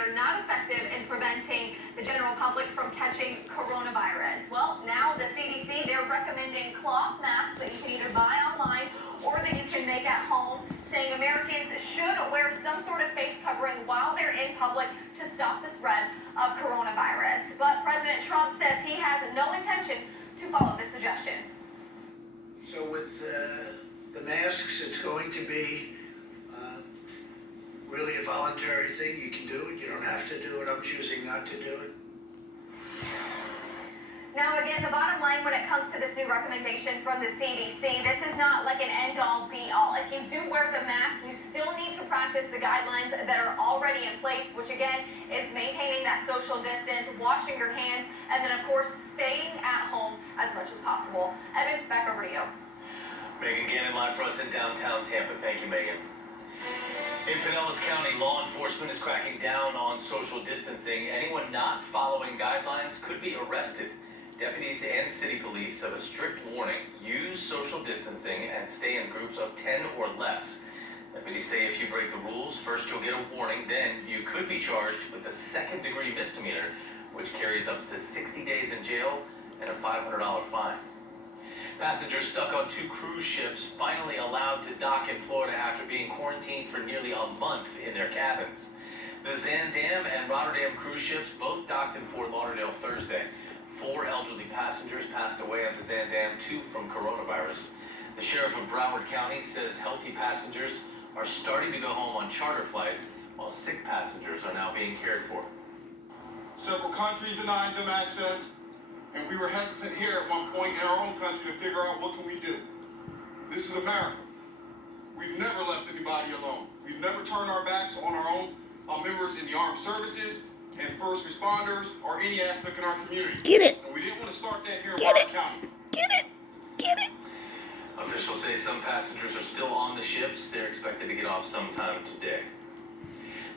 are not effective in preventing the general public from catching coronavirus. Well, now the CDC, they're recommending cloth masks that you can either buy online or that you can make at home, saying Americans should wear some sort of face covering while they're in public to stop the spread of coronavirus. But President Trump says he has no intention to follow this suggestion. So with the masks, it's going to be really a voluntary thing. You can do it. You don't have to do it. I'm choosing not to do it. Now, again, the bottom line when it comes to this new recommendation from the CDC, this is not like an end-all, be-all. If you do wear the mask, you still need to practice the guidelines that are already in place, which, again, is maintaining that social distance, washing your hands, and then, of course, staying at home as much as possible. Evan, back over to you. Megan Gannon live for us in downtown Tampa. Thank you, Megan. In Pinellas County, law enforcement is cracking down on social distancing. Anyone not following guidelines could be arrested. Deputies and city police have a strict warning. Use social distancing and stay in groups of 10 or less. Deputies say if you break the rules, first you'll get a warning, then you could be charged with a second-degree misdemeanor, which carries up to 60 days in jail and a $500 fine. Passengers stuck on 2 cruise ships finally allowed to dock in Florida after being quarantined for nearly a month in their cabins. The Zaandam and Rotterdam cruise ships both docked in Fort Lauderdale Thursday. 4 elderly passengers passed away at the Zaandam, 2 from coronavirus. The sheriff of Broward County says healthy passengers are starting to go home on charter flights, while sick passengers are now being cared for. Several countries denied them access, and we were hesitant here at one point in our own country to figure out what can we do. This is America. We've never left anybody alone. We've never turned our backs on our own members in the armed services and first responders or any aspect in our community. Get it. And we didn't want to start that here in Get Broward it. County. Get it. Get it. Officials say some passengers are still on the ships. They're expected to get off sometime today.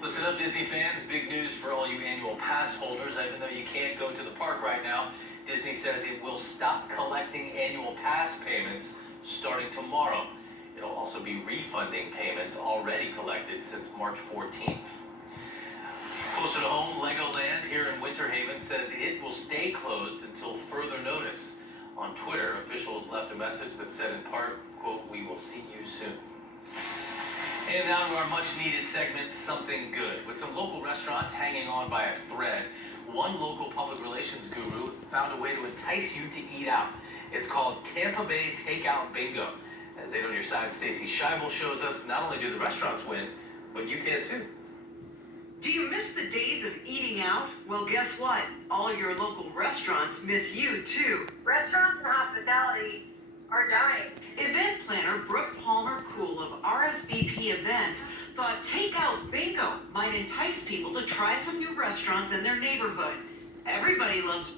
Listen up, Disney fans. Big news for all you annual pass holders. Even though you can't go to the park right now, Disney says it will stop collecting annual pass payments starting tomorrow. It'll also be refunding payments already collected since March 14th. Closer to home, Legoland here in Winter Haven says it will stay closed until further notice. On Twitter, officials left a message that said in part, quote, "We will see you soon." And now to our much-needed segment, Something Good. With some local restaurants hanging on by a thread, one local public relations guru found a way to entice you to eat out. It's called Tampa Bay Takeout Bingo. As 8 on your side, Stacey Scheibel shows us not only do the restaurants win, but you can too. Do you miss the days of eating out? Well, guess what? All your local restaurants miss you too. Restaurants and hospitality are dying. Event planner Brooke Palmer Cool of RSVP Events thought Takeout Bingo might entice people to try some new restaurants in their neighborhood. Everybody loves